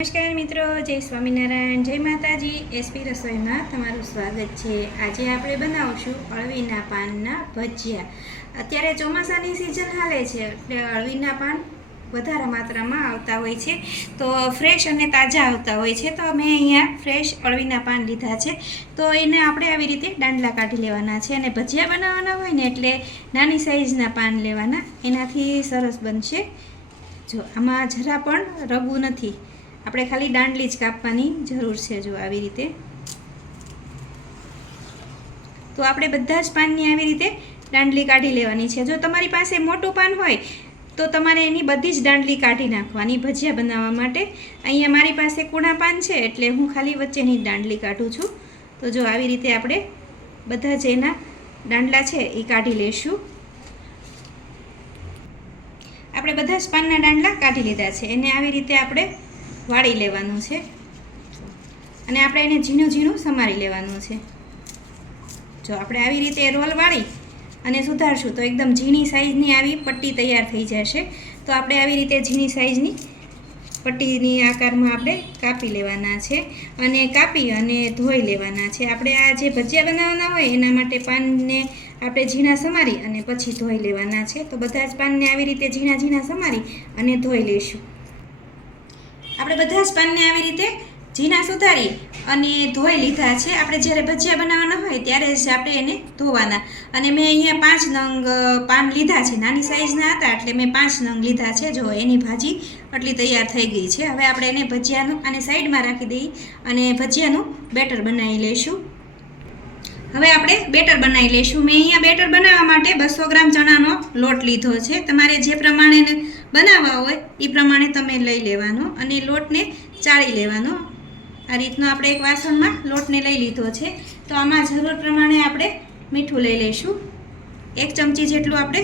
નમસ્કાર મિત્રો, જય સ્વામિનારાયણ, જય માતાજી એસપી રસોઈમાં તમારું સ્વાગત છે. આજે આપણે બનાવશું અળવીના પાનના ભજીયા. અત્યારે ચોમાસાની સિઝન હાલે છે, એટલે અળવીના પાન વધારે માત્રામાં આવતા હોય છે. તો ફ્રેશ અને તાજા આવતા હોય છે. તો અમે અહીંયા ફ્રેશ અળવીના પાન લીધા છે. તો એને આપણે આવી રીતે દાંડલા કાઢી લેવાના છે અને ભજીયા બનાવવાના હોય ને એટલે નાની સાઈઝના પાન લેવાના. એનાથી સરસ બનશે. જો, આમાં જરા પણ રગવું નથી. આપણે ખાલી દાંડલી જ કાપવાની જરૂર છે જો આવી રીતે. તો આપણે બધા જ પાનની આવી રીતે દાંડલી કાઢી લેવાની છે. જો તમારી પાસે મોટું પાન હોય, તો તમારે એની બધી જ દાંડલી કાઢી નાખવાની ભજીયા બનાવવા માટે. અહીંયા મારી પાસે કૂણા પાન છે, એટલે હું ખાલી વચ્ચેની દાંડલી કાઢું છું. તો જો આવી રીતે આપણે બધા જ એના દાંડલા છે એ કાઢી લેશું. આપણે બધા જ પાનના દાંડલા કાઢી લીધા છે. એને આવી રીતે આપણે વાળી લેવાનું છે. અને આપણે એને ઝીણું ઝીણું સમારી લેવાનું છે. જો આપણે આવી રીતે રોલ વાળી અને સુધારશું તો એકદમ ઝીણી સાઈઝની આવી પટ્ટી તૈયાર થઈ જશે. તો આપણે આવી રીતે ઝીણી સાઈઝની પટ્ટીની આકારમાં આપણે કાપી લેવાના છે અને કાપી અને ધોઈ લેવાના છે. આપણે આ જે ભજીયા બનાવવાના હોય એના માટે પાનને આપણે ઝીણા સમારી અને પછી ધોઈ લેવાના છે. તો બધા જ પાનને આવી રીતે ઝીણા ઝીણા સમારી અને ધોઈ લઈશું. આપણે બધા જ પાનને આવી રીતે ઝીણા સુધારી અને ધોઈ લીધા છે. આપણે જ્યારે ભજીયા બનાવવાના હોય ત્યારે જ આપણે એને ધોવાના. અને મેં અહીંયા પાંચ નંગ પાન લીધા છે. નાની સાઇઝના હતા એટલે મેં પાંચ નંગ લીધા છે. જો એની ભાજી આટલી તૈયાર થઈ ગઈ છે. હવે આપણે એને ભજીયાનું આને સાઈડમાં રાખી દઈ અને ભજીયાનું બેટર બનાવી લઈશું. હવે આપણે બેટર બનાવી લઈશું. મેં અહીંયા બેટર બનાવવા માટે બસો ગ્રામ ચણાનો લોટ લીધો છે. તમારે જે પ્રમાણે બનાવવા હોય એ પ્રમાણે તમે લઈ લેવાનો અને લોટને ચાળી લેવાનો. આ રીતનો આપણે એક વાસણમાં લોટને લઈ લીધો છે. તો આમાં જરૂર પ્રમાણે આપણે મીઠું લઈ લઈશું. એક ચમચી જેટલું આપણે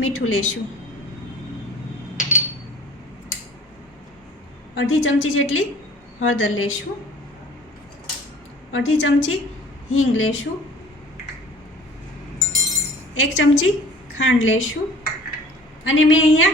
મીઠું લઈશું. અડધી ચમચી જેટલી હળદર લઈશું. અડધી ચમચી હિંગ લેશું. એક ચમચી ખાંડ લેશું. અને મેં અહીંયા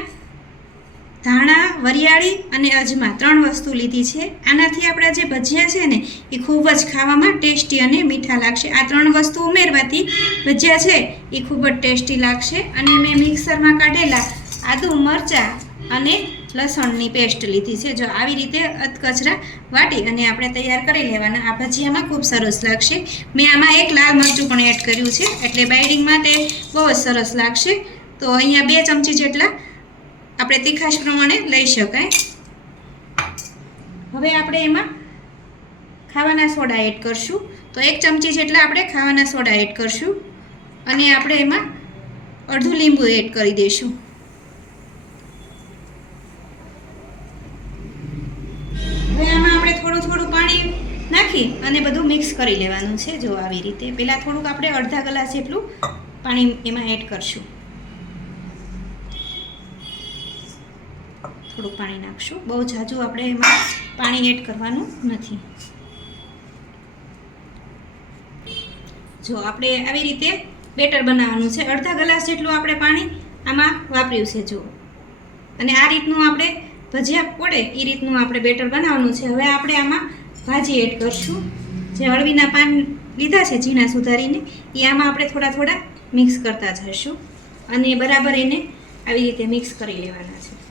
ધાણા, વરિયાળી અને અજમા ત્રણ વસ્તુ લીધી છે. આનાથી આપણા જે ભજીયા છે ને, એ ખૂબ જ ખાવામાં ટેસ્ટી અને મીઠા લાગશે. આ ત્રણ વસ્તુ ઉમેરવાથી ભજીયા છે, એ ખૂબ જ ટેસ્ટી લાગશે. અને મેં મિક્સરમાં કાઢેલા આદુ, મરચાં અને લસણની પેસ્ટ લીધી છે. જો આવી રીતે અધકચરા વાટી અને આપણે તૈયાર કરી લેવાના. આ ભજીયામાં ખૂબ સરસ લાગશે. મેં આમાં એક લાલ મરચું પણ એડ કર્યું છે. એટલે બાઇડિંગ માટે બહુ જ સરસ લાગશે. તો અહીંયા બે ચમચી જેટલા આપણે તીખાશ પ્રમાણે લઈ શકાય. હવે આપણે એમાં ખાવાના સોડા એડ કરશું. તો એક ચમચી જેટલા આપણે ખાવાના સોડા એડ કરશું. અને આપણે એમાં અડધું લીંબુ એડ કરી દઈશું. નાખી અને બધું મિક્સ કરી લેવાનું છે. જો આવી રીતે પહેલાં થોડુંક આપણે અડધા ગ્લાસ જેટલું પાણી એમાં એડ કરશું. થોડું પાણી નાખશું. બહુ ઝાઝું આપણે એમાં પાણી એડ કરવાનું નથી. જો આપણે આવી રીતે બેટર બનાવવાનું છે. અડધા ગ્લાસ જેટલું આપણે પાણી આમાં વાપર્યું છે જો અને આ રીતનું આપણે ભજીયા પડે એ રીતનું આપણે બેટર બનાવવાનું છે. હવે આપણે આમાં ભાજી એડ કરશું. જે હળવીના પાન લીધા છે, ઝીણા સુધારીને, એ આમાં આપણે થોડા થોડા મિક્સ કરતા જઈશું. અને બરાબર એને આવી રીતે મિક્સ કરી લેવાના છે.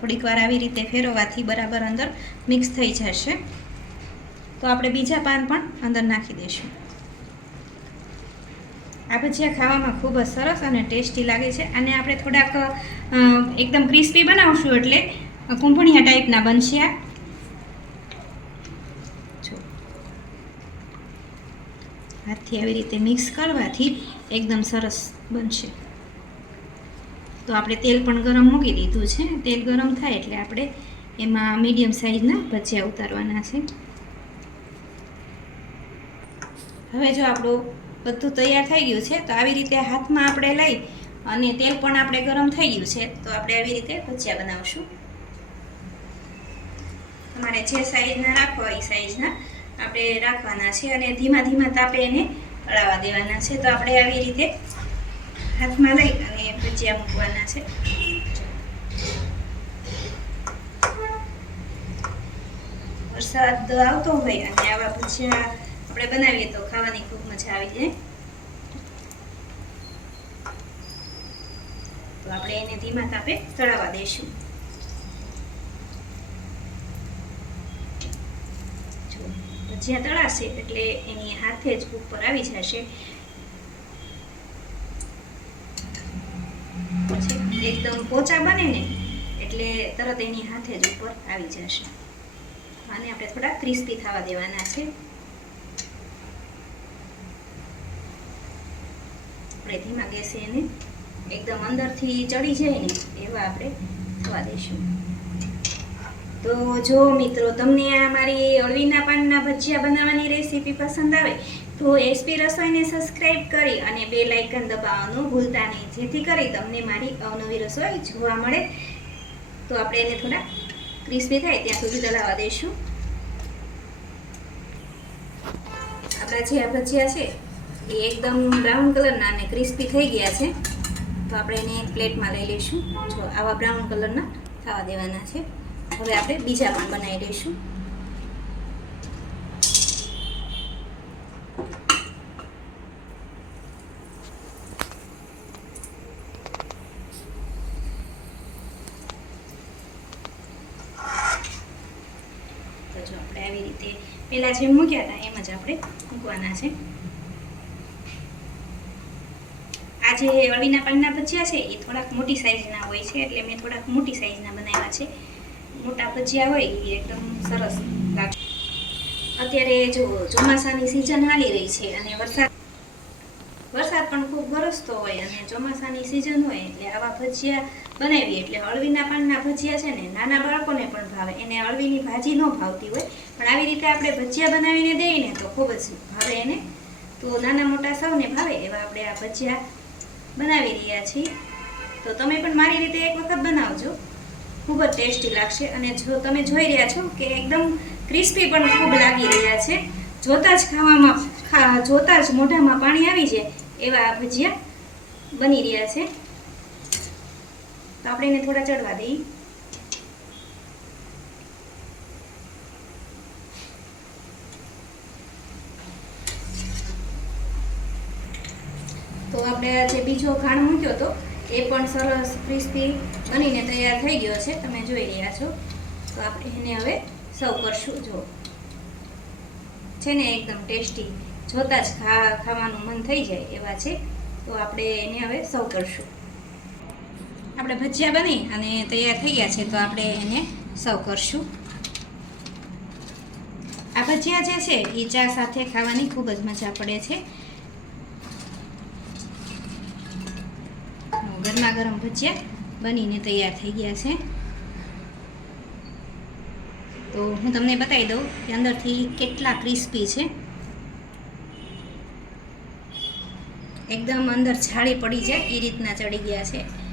થોડીક વાર આવી રીતે ફેરવવાથી બરાબર અંદર મિક્સ થઈ જશે. તો આપણે બીજા પાન પણ અંદર નાખી દઈશું. આ ભજીયા ખાવામાં ખૂબ જ સરસ અને ટેસ્ટી લાગે છે અને આપણે થોડાક એકદમ ક્રિસ્પી બનાવશું એટલે કુંભણિયા ટાઈપના બનશે આ. હાથથી આવી રીતે મિક્સ કરવાથી એકદમ સરસ બનશે. તો આપણે તેલ પણ ગરમ મૂકી દીધું છે. તેલ ગરમ થાય એટલે આપણે એમાં મીડિયમ સાઈઝના ભજીયા ઉતારવાના છે. હવે જો આપણું બધું તૈયાર થઈ ગયું છે, તો આવી રીતે હાથમાં આપણે લઈ અને તેલ પણ આપણે ગરમ થઈ ગયું છે, તો આપણે આવી રીતે ભજીયા બનાવશું. તમારે જે સાઈઝના રાખો એ સાઈઝના આપણે રાખવાના છે અને ધીમા ધીમા તાપે એને તળાવવા દેવાના છે, તો આપણે આવી રીતે હાથમાં લઈ અને ભજીયા મૂકવાના છે. વરસાદ આવતો હોય અને આવા ભજીયા આપણે બનાવીએ તો ખાવાની ખૂબ મજા આવી જાય. તો આપણે એને ધીમા તાપે તળાવવા દઈશું. ભજીયા તળાશે એટલે એની હાથે જ ઉપર આવી જશે. એકદમ પોચા બને ને એટલે તરત એની હાથે જ ઉપર આવી જશે. આને આપણે થોડા ક્રિસ્પી થવા દેવાના છે. આપણે ધીમા ગેસે એને એકદમ અંદરથી ચડી જાય ને એવા આપણે થવા દઈશું. તો જો મિત્રો, તમને આ મારી અળવીના પાનના ભજીયા બનાવવાની રેસીપી પસંદ આવે, તો એસપી રસોઈને સબસ્ક્રાઇબ કરી અને બે લાઇકન દબાવવાનું ભૂલતા નહીં. જેથી કરી તમને મારી અવનવી રસોઈ જોવા મળે. તો આપણે એને થોડા ક્રિસ્પી થાય ત્યાં સુધી દલાવા દઈશું. આપણા જે આ ભજીયા છે એ એકદમ બ્રાઉન કલરના અને ક્રિસ્પી થઈ ગયા છે. તો આપણે એને એક પ્લેટમાં લઈ લઈશું. જો આવા બ્રાઉન કલરના થવા દેવાના છે. હવે આપણે બીજા પણ બનાવી લઈશું. તો જો આપણે આવી રીતે પહેલાં જેમ મૂક્યા હતા, એમ જ આપણે મૂકવાના છે આ જે અળવીના પાનના ભજીયા છે એ થોડાક મોટી સાઈઝના હોય છે, એટલે મેં થોડાક મોટી સાઈઝના બનાવ્યા છે. મોટા ભજીયા હોય એ એકદમ સરસ લાગે. અત્યારે જો ચોમાસાની સિઝન હાલી રહી છે, અને વરસાદ વરસાદ પણ ખૂબ વરસતો હોય, અને ચોમાસાની સિઝન હોય, એટલે આવા ભજીયા બનાવીએ. એટલે અળવીના પાનના ભજીયા છે ને, નાના બાળકોને પણ ભાવે. એને અળવીની ભાજી ન ભાવતી હોય, પણ આવી રીતે આપણે ભજીયા બનાવીને દઈએ ને, તો ખૂબ જ ભાવે એને. તો નાના મોટા સૌને ભાવે એવા આપણે આ ભજીયા બનાવી રહ્યા છીએ. તો તમે પણ મારી રીતે એક વખત બનાવજો. ખૂબ જ ટેસ્ટી લાગશે અને જો તમે જોઈ રહ્યા છો કે એકદમ ક્રિસ્પી પણ ખૂબ લાગી રહ્યા છે, જોતાં જ ખાવામાં જોતાં જ મોઢામાં પાણી આવી જાય એવા આ ભજીયા બની રહ્યા છે. તો આપણે એને થોડા ચડવા દઈએ તો જે બીજો ઘાણ મૂક્યો હતો, એ પણ સરસ ક્રિસ્પી બનીને તૈયાર થઈ ગયો છે, તમે જોઈ રહ્યા છો. તો આપણે એને હવે સર્વ કરશું. જો. છે ને એકદમ ટેસ્ટી, જોતા જ ખા, ખાવાનું મન થઈ જાય એવા છે. તો આપણે એને હવે સર્વ કરશું. આપણે ભજીયા બની અને તૈયાર થઈ ગયા છે, તો આપણે એને સર્વ કરશું. આ ભજીયા જે છે, એ ચા સાથે ખાવાની ખૂબ જ મજા પડે છે. ગરમા ગરમ ભજીયા બનીને તૈયાર થઈ ગયા છે. તો હું તમને બતાવી દઉં કે અંદરથી કેટલા ક્રિસ્પી છે. એકદમ અંદર છાળી પડી જાય એ રીતના ચડી ગયા છે.